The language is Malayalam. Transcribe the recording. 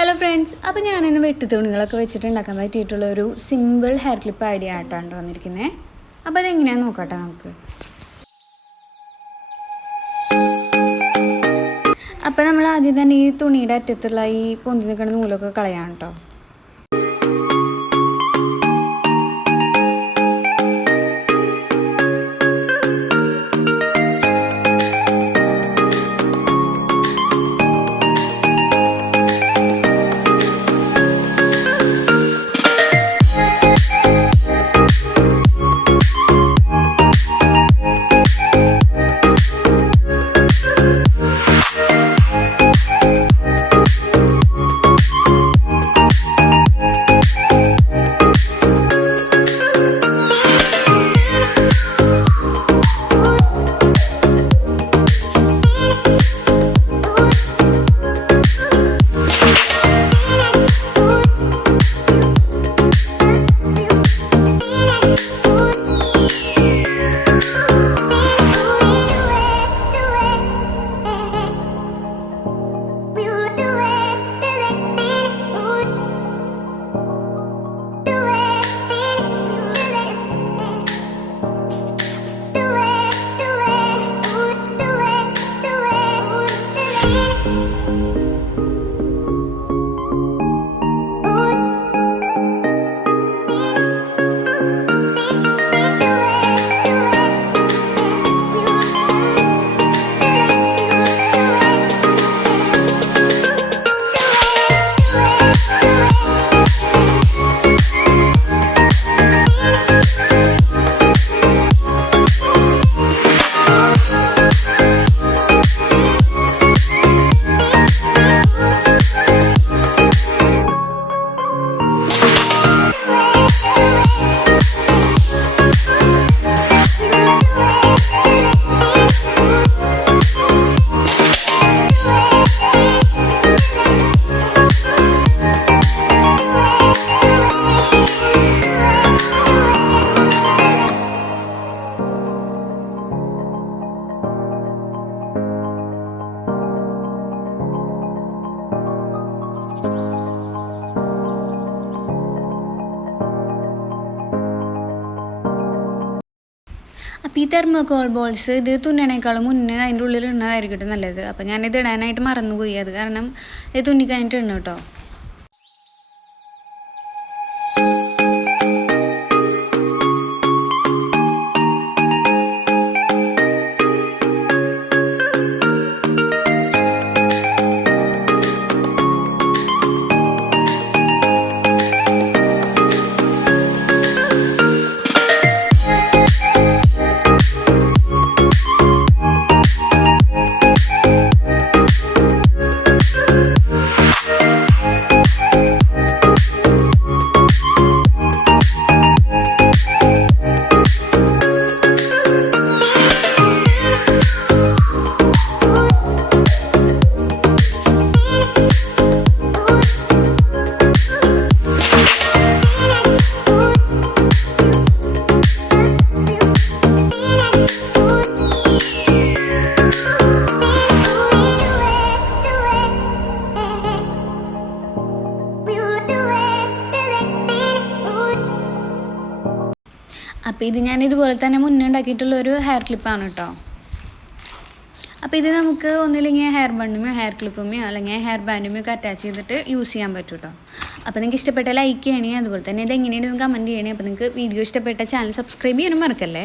ഹലോ ഫ്രണ്ട്സ്, അപ്പോൾ ഞാനിന്ന് വെട്ടുതുണികളൊക്കെ വെച്ചിട്ട് ഉണ്ടാക്കാൻ പറ്റിയിട്ടുള്ളൊരു സിമ്പിൾ ഹെയർ ക്ലിപ്പ് ഐഡിയ ആയിട്ടാണ് വന്നിരിക്കുന്നത്. അപ്പോൾ അതെങ്ങനെയാണെന്ന് നോക്കട്ടെ നമുക്ക്. അപ്പോൾ നമ്മൾ ആദ്യം തന്നെ ഈ തുണിയുടെ അറ്റത്തുള്ള ഈ പൊന്തി നിൽക്കുന്ന നൂലൊക്കെ കളയാം കേട്ടോ. അപ്പോൾ ഈ തെർമോകോൾ ബോൾസ് ഇത് തുന്നണേക്കാളും മുന്നേ അതിൻ്റെ ഉള്ളിൽ ഇടുന്നതായിരിക്കും നല്ലത്. അപ്പോൾ ഞാനിത് ഇടാനായിട്ട് മറന്നുപോയി, അത് കാരണം ഇത് തുന്നിക്കാനായിട്ട് ഇടണം കേട്ടോ. അപ്പോൾ ഇത് ഞാനിതുപോലെ തന്നെ മുന്നേ ഉണ്ടാക്കിയിട്ടുള്ളൊരു ഹെയർ ക്ലിപ്പാണ് കേട്ടോ. അപ്പോൾ ഇത് നമുക്ക് ഒന്നില്ലെങ്കിൽ ഹെയർ ബണ്ണുമോ ഹെയർ ക്ലിപ്പുമോ അല്ലെങ്കിൽ ഹെയർ ബാൻഡുമോ ഒക്കെ അറ്റാച്ച് ചെയ്തിട്ട് യൂസ് ചെയ്യാൻ പറ്റും കേട്ടോ. അപ്പോൾ നിങ്ങൾക്ക് ഇഷ്ടപ്പെട്ട ലൈക്ക് ചെയ്യണേ, അതുപോലെ തന്നെ ഇത് എങ്ങനെയാണ് കമൻറ്റ് ചെയ്യണേ. അപ്പോൾ നിങ്ങൾക്ക് വീഡിയോ ഇഷ്ടപ്പെട്ട ചാനൽ സബ്സ്ക്രൈബ് ചെയ്യാനും മറക്കല്ലേ.